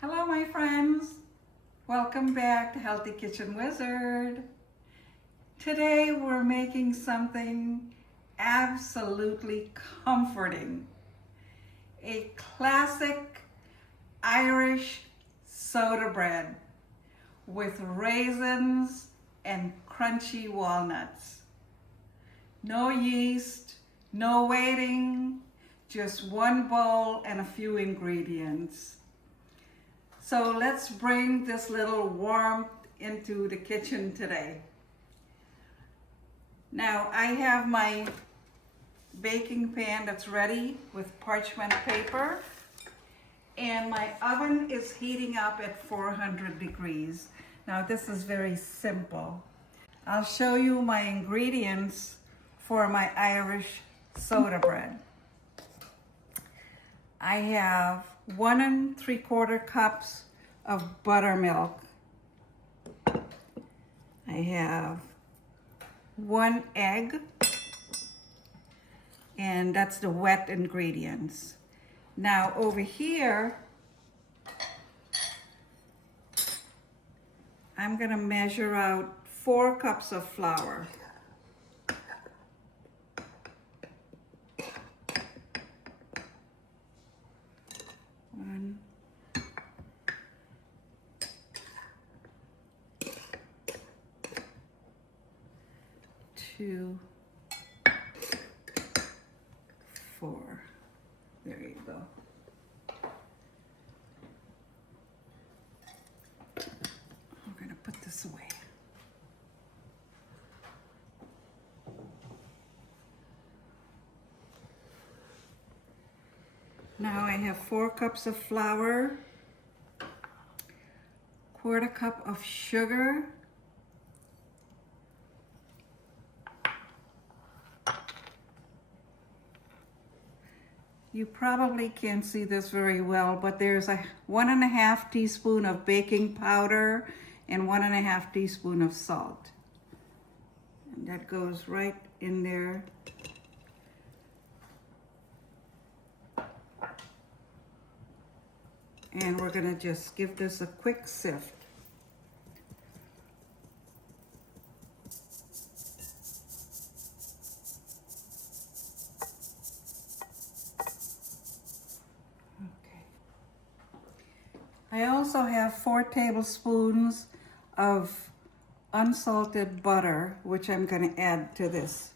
Hello my friends, welcome back to Healthy Kitchen Wizard. Today we're making something absolutely comforting. A classic Irish soda bread with raisins and crunchy walnuts. No yeast, no waiting, just one bowl and a few ingredients. So let's bring this little warmth into the kitchen today. Now I have my baking pan that's ready with parchment paper, and my oven is heating up at 400 degrees. Now this is very simple. I'll show you my ingredients for my Irish soda bread. I have 1 3/4 cups of buttermilk. I have 1 egg, and that's the wet ingredients. Now over here, I'm gonna measure out 4 cups of flour. One, 2, 4. There you go. We're gonna put this away. Now I have 4 cups of flour, 1/4 cup of sugar, you probably can't see this very well, but there's a 1½ teaspoon of baking powder and 1½ teaspoon of salt. And that goes right in there. And we're gonna just give this a quick sift. Okay. I also have 4 tablespoons of unsalted butter, which I'm gonna add to this.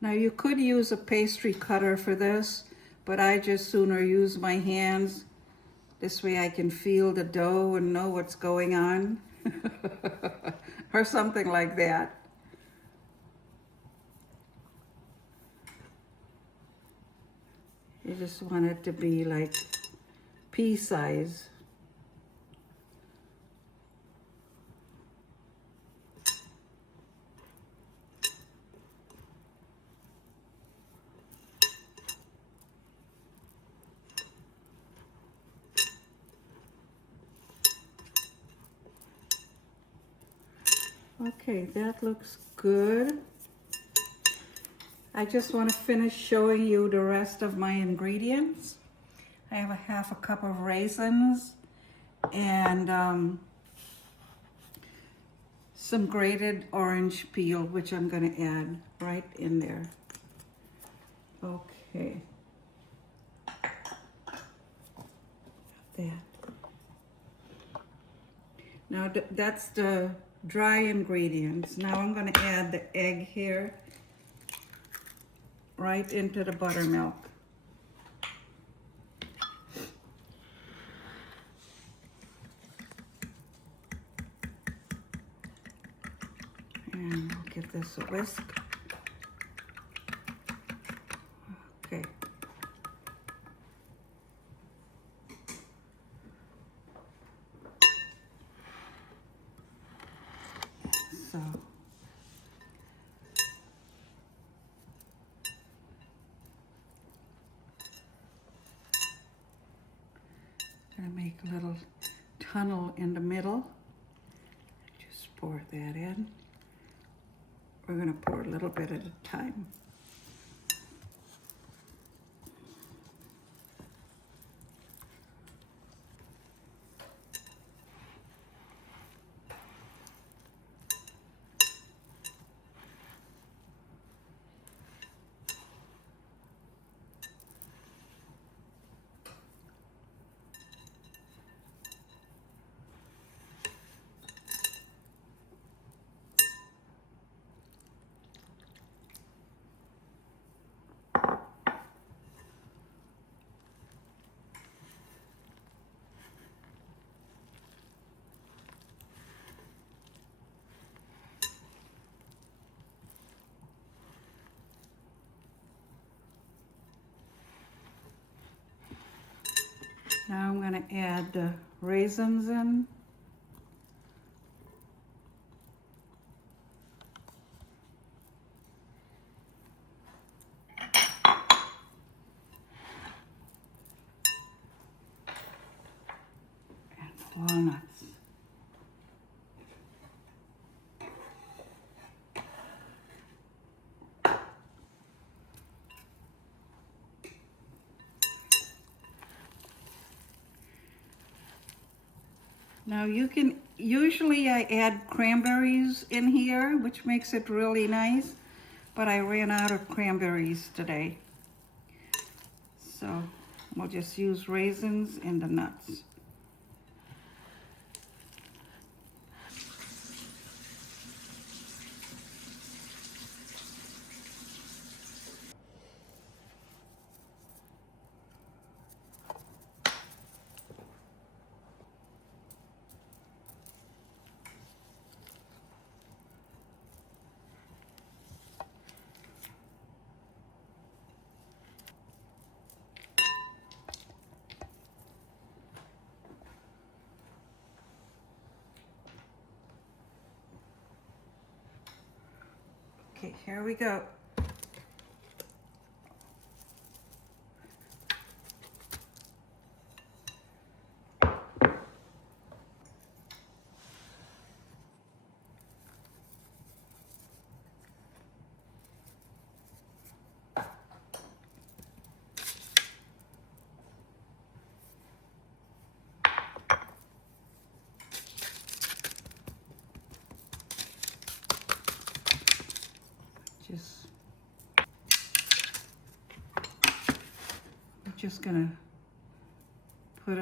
Now you could use a pastry cutter for this, but I just sooner use my hands. This way I can feel the dough and know what's going on. Or something like that. You just want it to be like pea size. Okay, that looks good. I just want to finish showing you the rest of my ingredients. I have a 1/2 cup of raisins and some grated orange peel, which I'm going to add right in there. Okay. That. Now that's the dry ingredients. Now I'm going to add the egg here right into the buttermilk. And I'll give this a whisk. Okay. So I'm gonna make a little tunnel in the middle. Just pour that in. We're gonna pour a little bit at a time. Now I'm going to add the raisins in. And walnuts. Now you can, usually I add cranberries in here, which makes it really nice, but I ran out of cranberries today. So we'll just use raisins and the nuts. Okay, here we go. Just gonna cut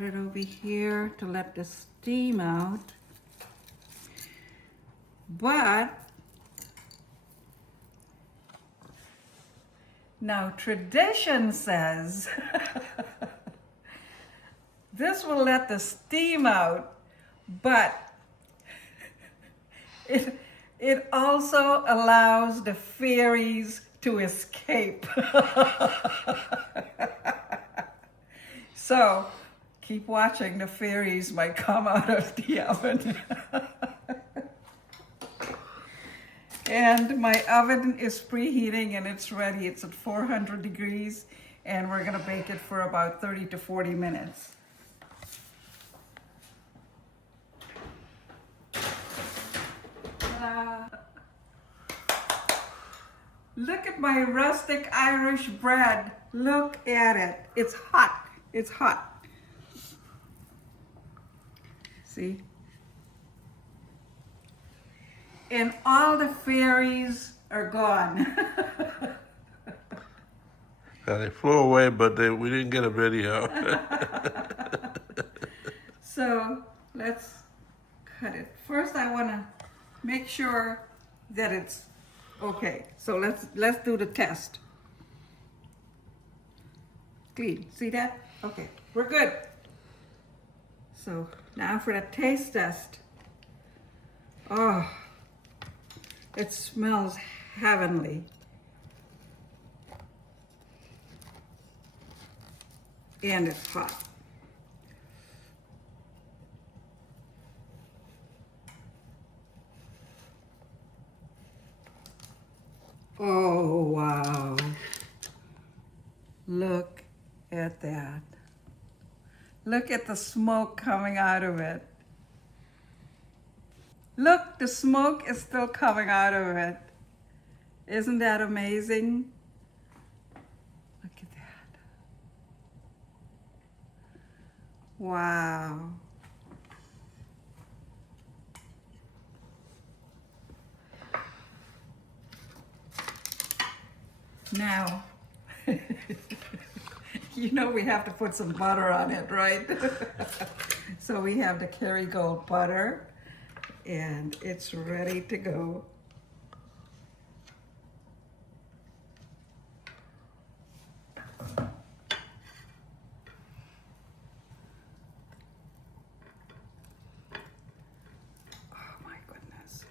it over here to let the steam out. But now tradition says this will let the steam out, but it also allows the fairies to escape. So keep watching, the fairies might come out of the oven. And my oven is preheating and it's ready. It's at 400 degrees and we're gonna bake it for about 30 to 40 minutes. Ta-da. Look at my rustic Irish bread. Look at it. It's hot. It's hot. See? And all the fairies are gone. They flew away, but we didn't get a video. So let's cut it. First I want to make sure that it's okay. So let's do the test. Clean. See that? Okay, we're good. So now for the taste test. Oh, it smells heavenly. And it's hot. Oh, wow. Look at that. Look at the smoke coming out of it. Look, the smoke is still coming out of it. Isn't that amazing? Look at that. Wow. Now, you know we have to put some butter on it, right? So we have the Kerrygold butter, and it's ready to go. Oh my goodness.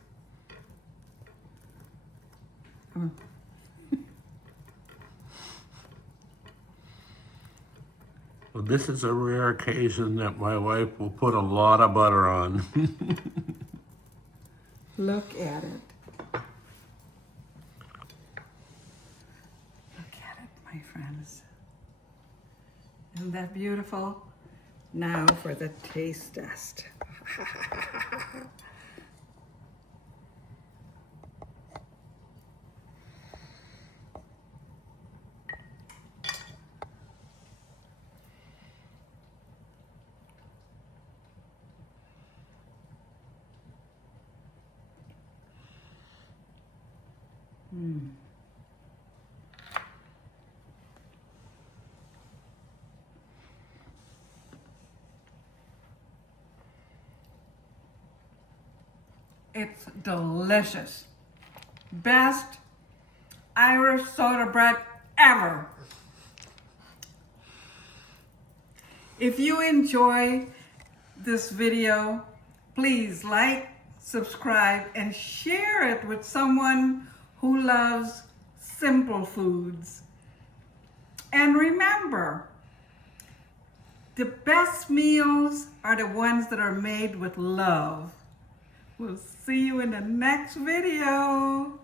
Well, this is a rare occasion that my wife will put a lot of butter on. Look at it. Look at it, my friends. Isn't that beautiful? Now for the taste test. It's delicious. Best Irish soda bread ever. If you enjoy this video, please like, subscribe, and share it with someone who loves simple foods. And remember, the best meals are the ones that are made with love. We'll see you in the next video.